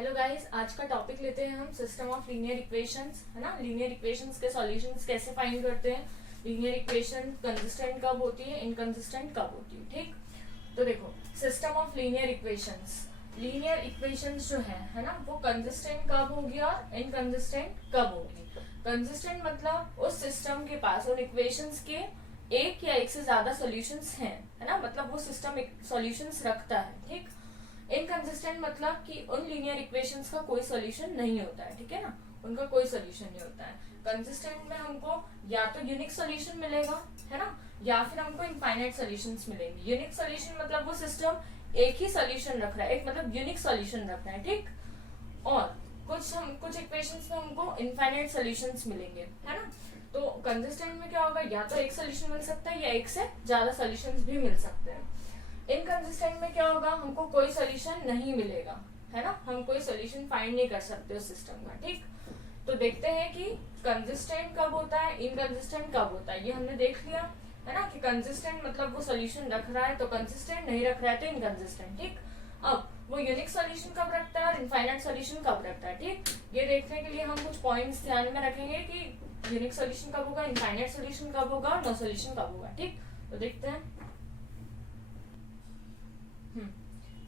Hello guys, आज का topic लेते हैं हम सिस्टम ऑफ लीनियर इक्वेशंस, है ना। लीनियर इक्वेशंस के सॉल्यूशंस कैसे फाइंड करते हैं, लीनियर इक्वेशन कंसिस्टेंट कब होती है, इनकंसिस्टेंट कब होती है। ठीक, तो देखो system of linear equations, linear equations जो है ना, वो कंसिस्टेंट कब होगी और इनकंसिस्टेंट कब होगी। कंसिस्टेंट मतलब उस सिस्टम के पास उन इक्वेशंस के एक या एक से ज्यादा सॉल्यूशंस हैं, है ना, मतलब वो सिस्टम सॉल्यूशंस रखता है। ठीक, इनकंसिस्टेंट मतलब कि उन लीनियर इक्वेशंस का कोई सॉल्यूशन नहीं होता है, ठीक है ना, उनका कोई सॉल्यूशन नहीं होता है। कंसिस्टेंट में हमको या तो यूनिक सॉल्यूशन मिलेगा, है ना, या फिर हमको इनफाइनाइट सॉल्यूशंस मिलेंगे। यूनिक सॉल्यूशन मतलब वो सिस्टम एक ही सॉल्यूशन रख रहा है, एक मतलब यूनिक सॉल्यूशन रख रहा है। ठीक, और कुछ इक्वेशंस में हमको इनफाइनाइट सॉल्यूशंस मिलेंगे, है ना। तो कंसिस्टेंट में क्या होगा, या तो एक सॉल्यूशन मिल सकता है या एक से ज्यादा सॉल्यूशंस भी मिल सकते हैं। इनकंसिस्टेंट में क्या होगा, हमको कोई सोल्यूशन नहीं मिलेगा, है ना, हम कोई सोल्यूशन फाइंड नहीं कर सकते उस सिस्टम का। ठीक, तो देखते हैं कि कंसिस्टेंट कब होता है, इनकंसिस्टेंट कब होता है। ये हमने देख लिया, है ना, कि कंसिस्टेंट मतलब वो सोल्यूशन रख रहा है तो कंसिस्टेंट, नहीं रख रहा है तो इनकंसिस्टेंट। ठीक, अब वो यूनिक सोल्यूशन कब रखता है और इनफाइनाइट सोल्यूशन कब रखता है। ठीक, ये देखने के लिए हम कुछ पॉइंट्स ध्यान में रखेंगे कि यूनिक सोल्यूशन कब होगा, इनफाइनाइट सोल्यूशन कब होगा और नो सोल्यूशन कब होगा। ठीक, तो देखते हैं।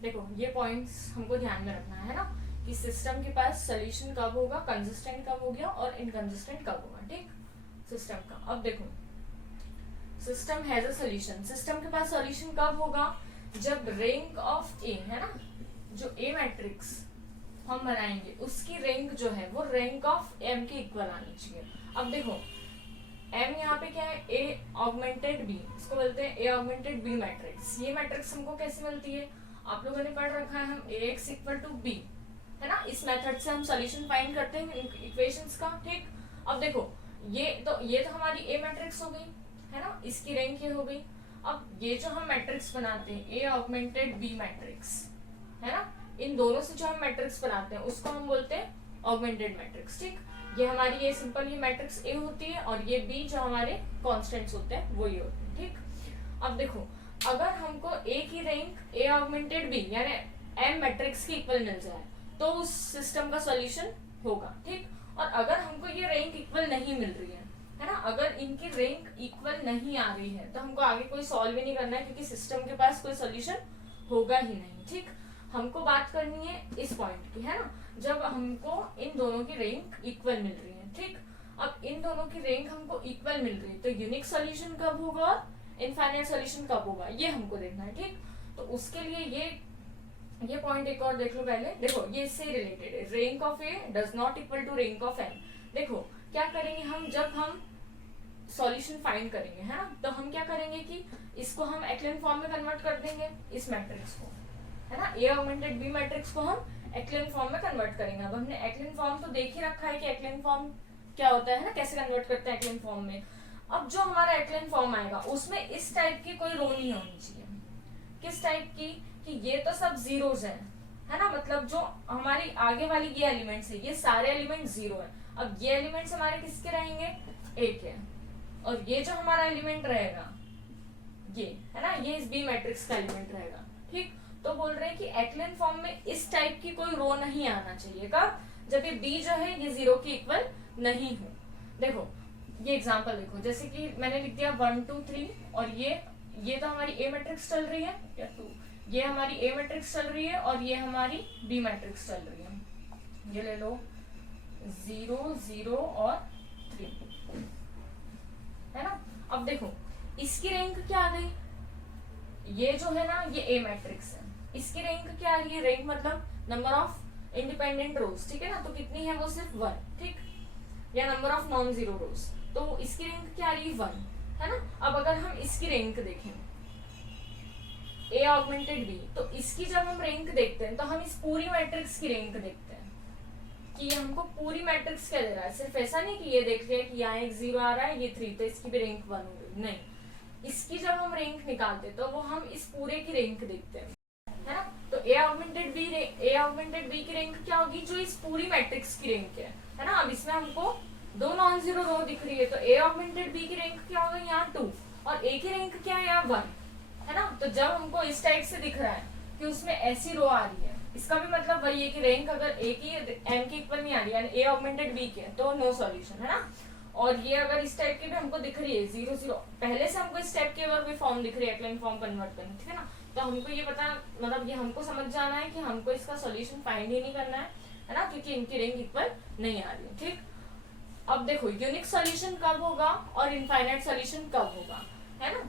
देखो ये पॉइंट्स हमको ध्यान में रखना है ना, कि सिस्टम के पास सोल्यूशन कब होगा, कंसिस्टेंट कब हो गया और इनकंसिस्टेंट कब होगा। ठीक, सिस्टम का अब देखो, system has a solution, system के पास सोल्यूशन कब होगा, जब रैंक ऑफ ए, है ना, जो ए मैट्रिक्स हम बनाएंगे उसकी रैंक जो है वो रैंक ऑफ एम के इक्वल आनी चाहिए। अब देखो एम यहाँ पे क्या है, ए ऑगमेंटेड बी, इसको बोलते हैं ए ऑगमेंटेड बी मैट्रिक्स। ये मैट्रिक्स हमको कैसे मिलती है, आप लोगों ने पढ़ रखा है, हम ax इक्वल टू बी, है ना, इस मेथड से हम सॉल्यूशन फाइंड करते हैं इक्वेशंस का। ठीक, अब देखो ये तो हमारी ए मैट्रिक्स हो गई, है ना, इसकी रैंक ये हो गई। अब ये जो हम मैट्रिक्स बनाते हैं ए ऑगमेंटेड बी मैट्रिक्स, है ना, इन दोनों से जो हम मैट्रिक्स बनाते हैं उसको हम बोलते हैं ऑगमेंटेड मैट्रिक्स। ठीक, ये हमारी ये सिंपल ये मैट्रिक्स ए होती है और ये बी जो हमारे कॉन्स्टेंट्स होते हैं वो ये होते हैं। ठीक, अब देखो अगर हमको ए की रैंक ए ऑगमेंटेड बी यानी एम मैट्रिक्स की इक्वल मिल जाए तो उस सिस्टम का सॉल्यूशन होगा। ठीक, और अगर हमको ये रैंक इक्वल नहीं मिल रही है ना, अगर इनकी रैंक इक्वल नहीं आ रही है तो हमको आगे कोई सॉल्व ही नहीं करना है, क्योंकि सिस्टम के पास कोई सॉल्यूशन होगा ही नहीं। ठीक, हमको बात करनी है इस पॉइंट की, है ना, जब हमको इन दोनों की रैंक इक्वल मिल रही है। ठीक, अब इन दोनों की रैंक हमको इक्वल मिल रही है तो यूनिक सॉल्यूशन कब होगा और इनफाइनाइट सॉल्यूशन कब होगा, ये हमको देखना है। ठीक, तो उसके लिए ये पॉइंट एक और देख लो पहले। देखो ये इससे रिलेटेड है, rank of A does not equal to rank of M. देखो क्या करेंगे हम, जब हम सॉल्यूशन फाइंड करेंगे, है ना, तो हम क्या करेंगे कि इसको हम एक्लेन फॉर्म में कन्वर्ट कर देंगे, इस मैट्रिक्स को, है ना, ए ऑगमेंटेड बी मैट्रिक्स को हम एक्लेन फॉर्म में कन्वर्ट करेंगे। अब हमने एक्लेन फॉर्म तो देख ही रखा है कि एक्लेन फॉर्म क्या होता है ना, कैसे कन्वर्ट करते हैं एक्लेन फॉर्म में। अब जो हमारा एक्लेन फॉर्म आएगा उसमें इस टाइप की कोई रो नहीं होनी चाहिए। किस टाइप की, कि ये तो सब जीरोस है ना, मतलब जो हमारी आगे वाली ये एलिमेंट्स है ये सारे एलिमेंट जीरो है। अब ये एलिमेंट्स हमारे किसके रहेंगे, ए के, और ये जो हमारा एलिमेंट रहेगा ये, है ना, ये इस बी मैट्रिक्स का एलिमेंट रहेगा। ठीक, तो बोल रहे हैं कि एक्लेन फॉर्म में इस टाइप की कोई रो नहीं आना चाहिए। कब, जब ये बी जो है ये जीरो के इक्वल नहीं हो। देखो ये एग्जांपल देखो, जैसे कि मैंने लिख दिया 1 2 3 और ये तो हमारी ए मैट्रिक्स चल रही है, या 2, ये हमारी ए मैट्रिक्स चल रही है और ये हमारी बी मैट्रिक्स चल रही है। ये ले लो 0 0 और 3, है ना। अब देखो इसकी रैंक क्या आ गई, ये जो है ना ये ए मैट्रिक्स है, इसकी रैंक क्या आ रही है, रैंक मतलब नंबर ऑफ इंडिपेंडेंट रोज। ठीक है ना, तो कितनी है वो सिर्फ 1। ठीक, या नंबर ऑफ नॉन जीरो रोज, तो इसकी रैंक क्या आ रही है 1, है ना। अब अगर हम इसकी रैंक देखें ए ऑगमेंटेड बी, तो इसकी जब हम रैंक देखते हैं तो हम इस पूरी मैट्रिक्स की रैंक देखते हैं कि ये हमको पूरी मैट्रिक्स क्या दे रहा है। सिर्फ ऐसा नहीं कि ये देख लिया कि यहाँ एक 0 आ रहा है ये 3 तो इसकी भी रैंक 1 हो गई, नहीं, इसकी जब हम रैंक निकालते तो वो हम इस पूरे की रैंक देखते हैं, है ना। तो ए ऑगमेंटेड बी की रैंक क्या होगी, जो इस पूरी मैट्रिक्स की रैंक है ना। अब इसमें हमको 2 नॉन जीरो रो दिख रही है तो ए ऑगमेंटेड बी की रैंक क्या होगा, यहाँ 2, और ए की रैंक क्या है यहाँ 1, है ना। तो जब हमको इस टाइप से दिख रहा है कि उसमें ऐसी रो आ रही है इसका भी मतलब वही है कि रैंक अगर ए की एम के इक्वल नहीं आ रही, यानी ए ऑगमेंटेड बी के, तो नो सॉल्यूशन, है ना। और ये अगर इस टाइप की भी हमको दिख रही है 0 0, पहले से हमको इस टाइप की अगर कोई फॉर्म दिख रही है एक्लेन फॉर्म कन्वर्ट करनी, ठीक है ना, तो हमको ये पता, मतलब ये हमको समझ जाना है कि हमको इसका सॉल्यूशन फाइंड ही नहीं करना है ना, क्योंकि इनकी रैंक इक्वल नहीं आ रही है, ठीक। अब देखो यूनिक सॉल्यूशन कब होगा और इनफाइनाइट सॉल्यूशन कब होगा, है ना।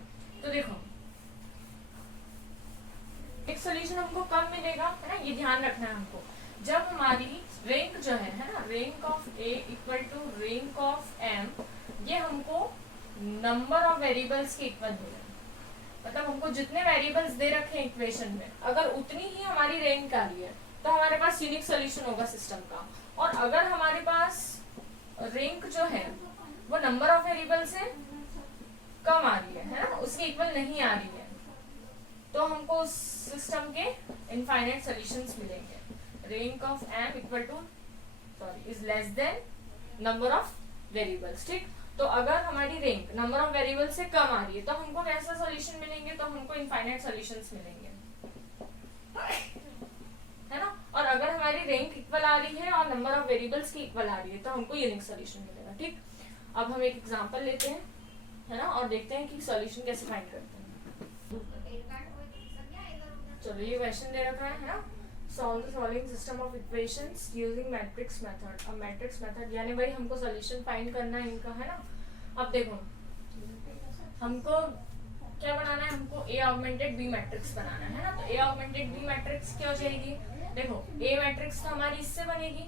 तो देखो एक सॉल्यूशन हमको कब मिलेगा, है ना, ये ध्यान रखना है हमको, जब हमारी रैंक जो है ना, rank of A equal to rank of M, ये हमको नंबर ऑफ वेरिएबल्स के इक्वल हो जाए, मतलब हमको जितने वेरिएबल्स दे रखे हैं इक्वेशन में, अगर उतनी ही हमारी रैंक आ रही है तो हमारे पास यूनिक सॉल्यूशन होगा सिस्टम का। और अगर हमारे पास रैंक जो है वो नंबर ऑफ वेरिएबल से कम आ रही है ना, उसके इक्वल नहीं आ रही है, तो हमको उस सिस्टम के इनफाइनाइट सॉल्यूशंस मिलेंगे। Rank of m equal two is less than number of variables, ठीक। तो अगर हमारी रैंक नंबर ऑफ वेरिएबल से कम आ रही है तो हमको कैसा सॉल्यूशन मिलेंगे, तो हमको इनफाइनाइट सॉल्यूशंस मिलेंगे, है ना। और अगर हमारी रैंक इक्वल आ रही है और नंबर ऑफ वेरिएबल्स की इक्वल आ रही है तो हमको यूनिक सॉल्यूशन मिलेगा, ठीक। अब हम एक एग्जांपल लेते हैं, है ना, और देखते हैं कि सॉल्यूशन कैसे फाइंड करते हैं। चलो ये क्वेश्चन दे रखा है ना, solve the following system of equations using matrix method. अब मैट्रिक्स मेथड यानी भाई हमको सॉल्यूशन फाइंड करना है इनका, है ना। अब देखो हमको क्या बनाना है, हमको ए ऑगमेंटेड बी मैट्रिक्स बनाना है ना। तो ए ऑगमेंटेड बी मैट्रिक्स क्या हो जाएगी, देखो ए मैट्रिक्स तो हमारी इससे बनेगी,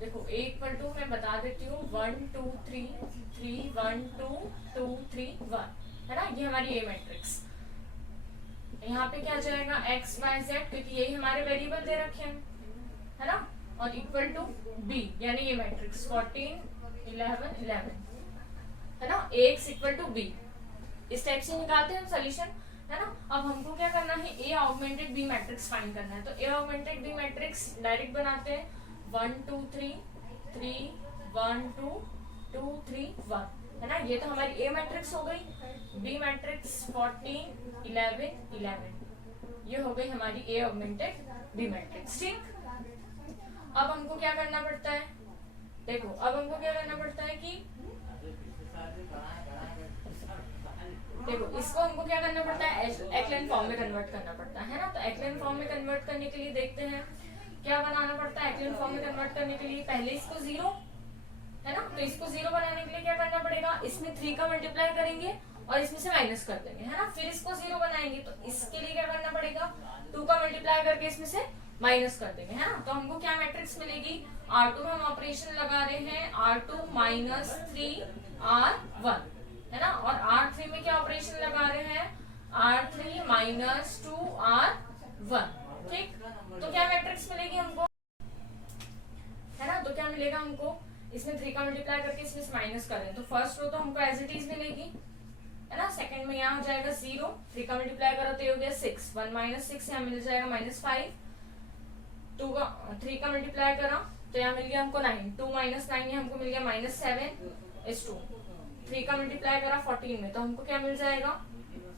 देखो ए इक्वल टू मैं बता देती हूँ 1 2 3 3 1 2 2 3 1, है ना, ये हमारी ए मैट्रिक्स। यहाँ पे क्या जाएगा x y z, क्योंकि यही हमारे वेरिएबल दे रखे हैं, है ना, और इक्वल टू b यानी ये मैट्रिक्स 14 11 11, है ना, ax इक्वल टू b, इस टाइप से निकालते हैं हम सोल्यूशन, है ना। अब हमको क्या करना है, ए ऑगमेंटेड बी मैट्रिक्स फाइंड करना है। तो ए ऑगमेंटेड बी मैट्रिक्स डायरेक्ट बनाते हैं 1 2 3 3 1 2 2 3 1, है ना, ये तो हमारी ए मैट्रिक्स हो गई। बी मैट्रिक्स 14 11 11, ये हो गई हमारी ए ऑगमेंटेड बी मैट्रिक्स, ठीक। अब हमको क्या करना पड़ता है, देखो अब हमको क्या करना पड़ता है कि देखो इसको हमको क्या करना पड़ता है, एक्लेन फॉर्म में कन्वर्ट करना पड़ता है ना। तो एक्लेन फॉर्म में कन्वर्ट करने के लिए देखते हैं क्या बनाना पड़ता है। एक्लेन फॉर्म में कन्वर्ट करने के लिए पहले इसको 0, है ना, तो इसको 0 बनाने के लिए क्या करना पड़ेगा, इसमें 3 का मल्टीप्लाई करेंगे और इसमें से माइनस कर देंगे, है ना। फिर इसको 0 बनाएंगे तो इसके लिए क्या करना पड़ेगा, 2 का मल्टीप्लाई करके इसमें से माइनस कर देंगे, है ना। तो हमको क्या मैट्रिक्स मिलेगी, R2 में हम ऑपरेशन लगा रहे हैं R2 माइनस 3R1, है ना, और R3 में क्या ऑपरेशन लगा रहे हैं R3 माइनस 2R1, ठीक। तो क्या मैट्रिक्स मिलेगी हमको, है ना, तो क्या मिलेगा हमको, इसमें 3 का मल्टीप्लाई करके इसमें से माइनस कर दें तो फर्स्ट रो तो हमको एज इट इज मिलेगी, है ना। सेकंड में यहाँ हो जाएगा 0, 3 का मल्टीप्लाई करो तो ये हो गया 6, 1 माइनस 6 यहाँ मिल जाएगा -5, 2 का 3 का मल्टीप्लाई करा तो यहाँ मिल गया हमको 9, 2 माइनस 9 यहाँ हमको मिल गया -7 इस 2, 3 का मल्टीप्लाई करा 14 में तो हमको क्या मिल जाएगा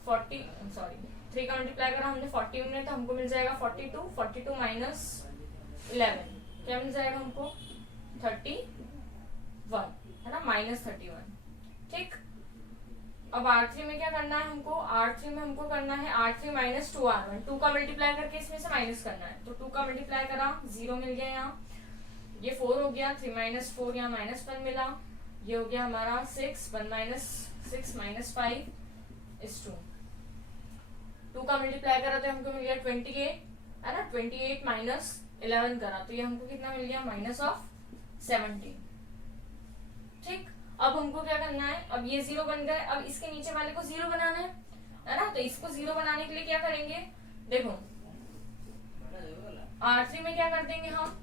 3 का मल्टीप्लाई करा हमने 14 में तो हमको मिल जाएगा 42, 42 माइनस 11 क्या मिल जाएगा हमको 31, है ना, -31, ठीक। अब R3 में क्या करना है हमको, R3 में हमको करना है R3 माइनस 2R1, 2 का मल्टीप्लाई करके इसमें से माइनस करना है तो 2 का मल्टीप्लाई करा 0 मिल गया, यहाँ ये 4 हो गया, 3 माइनस 4 यहाँ -1 मिला, ये हो गया हमारा 6, 1 माइनस 6 -5 इस 2 का मल्टीप्लाई करा तो हमको मिल गया 28, है ना, 28 माइनस 11 करा तो ये हमको कितना मिल गया -17, ठीक। अब हमको क्या करना है, अब ये 0 बन गए, अब इसके नीचे वाले को 0 बनाना है ना। तो इसको 0 बनाने के लिए क्या करेंगे, देखो R3 में क्या कर देंगे हम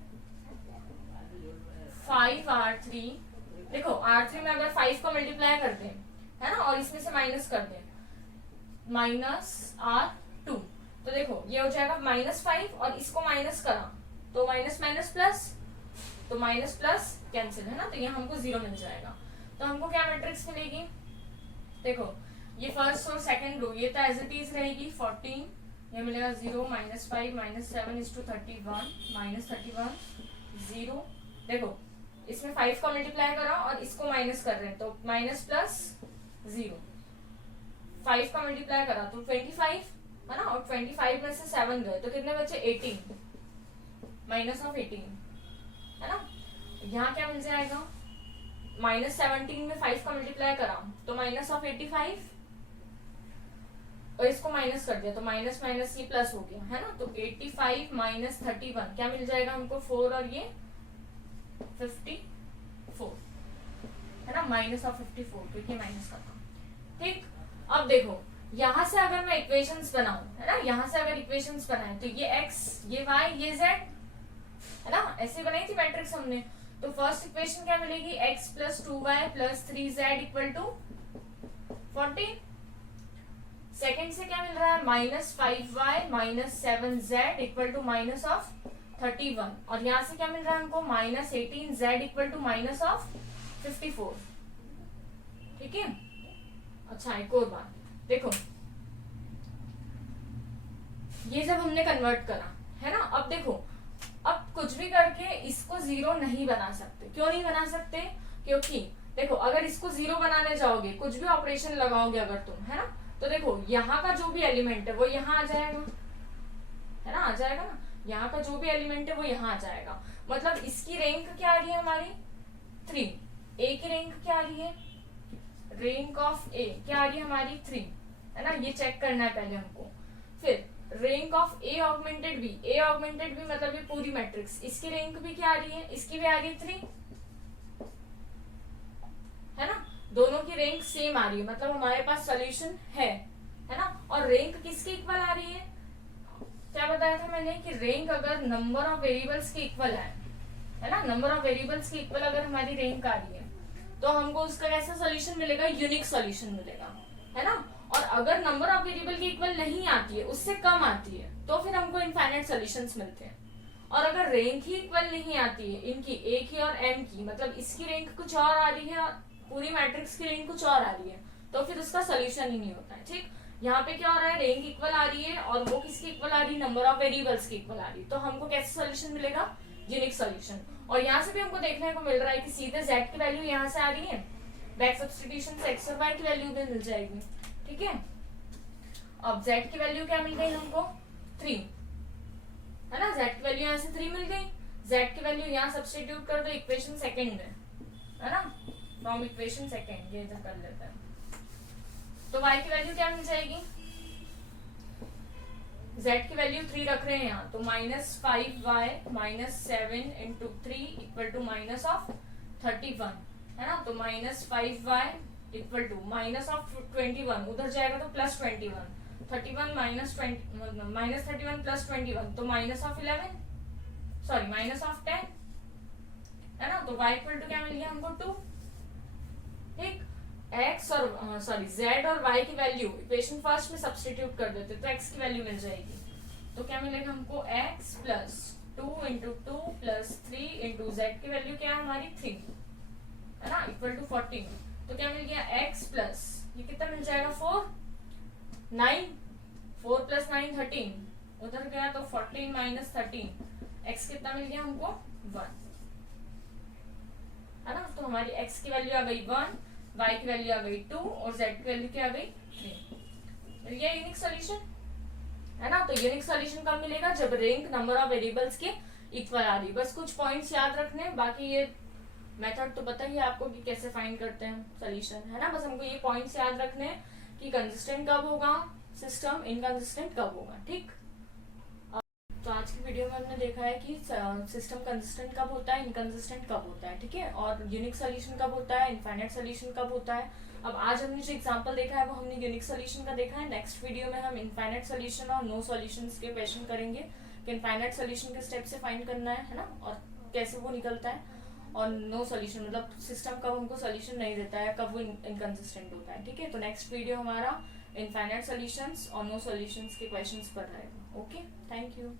5R3, देखो R3 में अगर 5 को मल्टीप्लाई कर दें, है ना, और इसमें से माइनस कर दें -R2 तो देखो ये हो जाएगा -5 और इसको माइनस करा तो माइनस माइनस प्लस, तो माइनस प्लस कैंसिल, है ना, तो यहाँ हमको 0 मिल जाएगा। तो हमको क्या मैट्रिक्स मिलेगी, देखो ये फर्स्ट और सेकंड रो ये तो एज इट इज रहेगी 14 ये मिलेगा 0 -5 -7 -31 -31 0। देखो इसमें 5 का मल्टीप्लाई करा और इसको माइनस कर रहे हैं तो माइनस प्लस 0। 5 का मल्टीप्लाई करा तो 25 है ना, और 25 में से 7 गए तो कितने बचे 18 माइनस ऑफ 18 है ना। यहाँ क्या मिल जाएगा, -17 में 5 का मल्टीप्लाई करा तो माइनस ऑफ 85 और इसको माइनस कर दिया तो माइनस माइनस ये प्लस हो गया है ना। तो 85 माइनस 31 क्या मिल जाएगा हमको 4 और ये 54 है ना, माइनस ऑफ 54 क्योंकि माइनस का था। ठीक, अब देखो यहां से अगर मैं इक्वेशंस बनाऊं है ना, यहां से अगर इक्वेशंस बनाए तो ये x ये y ये z है ना, ऐसे बनाई थी मैट्रिक्स हमने। तो फर्स्ट इक्वेशन क्या मिलेगी, x plus 2y plus 3z equal to 14। Second से क्या मिल रहा है, -5y minus 7z equal to minus of 31। और यहां से क्या मिल रहा है हमको, -18z equal to minus of 54। ठीक है। अच्छा एक और बात देखो, ये जब हमने कन्वर्ट करा है ना, अब देखो अब कुछ भी करके इसको 0 नहीं बना सकते। क्यों नहीं बना सकते, क्योंकि देखो अगर इसको 0 बनाने जाओगे, कुछ भी ऑपरेशन लगाओगे अगर तुम है ना, तो देखो यहाँ का जो भी एलिमेंट है वो यहाँ आ जाएगा है ना, आ जाएगा ना। यहाँ का जो भी एलिमेंट है वो यहाँ आ जाएगा। मतलब इसकी रैंक क्या आ रही है हमारी 3। ए की रैंक क्या आ रही है, रैंक ऑफ ए क्या आ रही है हमारी 3 है ना, ये चेक करना है पहले हमको। फिर rank of A augmented B, A augmented B मतलब ये पूरी मैट्रिक्स, इसकी रैंक भी क्या आ रही है, इसकी भी आ रही है 3 है ना। दोनों की रैंक सेम आ रही है, मतलब हमारे पास सॉल्यूशन है ना। और रैंक किसके इक्वल आ रही है, क्या बताया था मैंने कि रैंक अगर नंबर ऑफ वेरिएबल्स के इक्वल है ना, नंबर ऑफ वेरिएबल्स के इक्वल अगर हमारी रैंक आ रही है तो हमको उसका कैसा सॉल्यूशन मिलेगा, यूनिक सॉल्यूशन मिलेगा है ना। और अगर नंबर ऑफ वेरिएबल की इक्वल नहीं आती है, उससे कम आती है, तो फिर हमको इनफाइनाइट सॉल्यूशंस मिलते हैं। और अगर रैंक ही इक्वल नहीं आती है इनकी, ए की और एम की, मतलब इसकी रैंक कुछ और आ रही है और पूरी मैट्रिक्स की रैंक कुछ और आ रही है, तो फिर उसका सोल्यूशन ही नहीं होता है। ठीक, यहाँ पे क्या हो रहा है, रैंक इक्वल आ रही है और वो किसकी इक्वल आ रही है, नंबर ऑफ वेरिएबल्स की इक्वल आ रही है, तो हमको कैसे सोल्यूशन मिलेगा, यूनिक सोल्यूशन। और यहाँ से भी हमको देखने को मिल रहा है कि सीधे z की वैल्यू यहाँ से आ रही है, बैक सब्स्टिट्यूशन से x और y की वैल्यू भी मिल जाएगी। ठीक है, अब z की वैल्यू क्या मिल गई हमको 3 है ना, z की वैल्यू यहाँ से 3 मिल गई। z की वैल्यू यहाँ सब्स्टिट्यूट कर दो इक्वेशन सेकंड में है ना, फ्रॉम इक्वेशन सेकंड ये इधर कर लेते हैं। तो y की वैल्यू क्या मिल जाएगी, z की वैल्यू 3 रख रहे हैं यहाँ, तो -5y minus 7 into 3 equal to minus of 31 है ना। तो -5y equal to minus of 21, उधर जाएगा तो +21, 31 माइनस 31 प्लस 21 तो minus of 11, sorry minus of 10 है ना। तो y इक्वल टू क्या मिल गया हमको 2। ठीक, x और सॉरी z और y की वैल्यू इक्वेशन फर्स्ट में सब्स्टिट्यूट कर देते तो x की वैल्यू मिल जाएगी। तो क्या मिलेगा हमको x plus 2 into 2 plus 3 into z की वैल्यू क्या है हमारी 3 है ना, इक्वल टू 14। तो क्या मिल गया x प्लस ये कितना मिल जाएगा 4 9, 4 प्लस 9 13, उधर गया तो 14 माइनस 13, x कितना मिल गया हमको 1 है ना। तो हमारी x की वैल्यू आ गई 1, y की वैल्यू आ गई 2 और z की वैल्यू क्या आ गई 3। मिल गया यूनिक सॉल्यूशन है ना। तो यूनिक सॉल्यूशन कब मिलेगा, जब रैंक नंबर ऑफ वेरिएबल्स के इक्वल आ रही। बस कुछ पॉइंट्स याद रखने, बाकी ये मेथड तो पता ही है आपको कि कैसे फाइंड करते हैं सॉल्यूशन है ना। बस हमको ये पॉइंट्स याद रखने हैं कि कंसिस्टेंट कब होगा सिस्टम, इनकंसिस्टेंट कब होगा। ठीक, तो आज की वीडियो में हमने देखा है कि सिस्टम कंसिस्टेंट कब होता है, इनकंसिस्टेंट कब होता है। ठीक है, और यूनिक सॉल्यूशन कब होता है, इनफाइनाइट सॉल्यूशन कब होता है। अब आज हमने जो एग्जांपल देखा है वो हमने यूनिक सॉल्यूशन का देखा है। नेक्स्ट वीडियो में हम इनफाइनाइट सॉल्यूशन और नो सॉल्यूशंस के क्वेश्चन करेंगे कि इनफाइनाइट सॉल्यूशन के स्टेप से फाइंड करना है ना, और कैसे वो निकलता है। और नो सॉल्यूशन मतलब सिस्टम कब हमको सॉल्यूशन नहीं देता है, कब वो इनकंसिस्टेंट होता है। ठीक है, तो नेक्स्ट वीडियो हमारा इनफाइनाइट सॉल्यूशंस और नो सॉल्यूशंस के क्वेश्चंस पर रहेगा। Okay, thank you.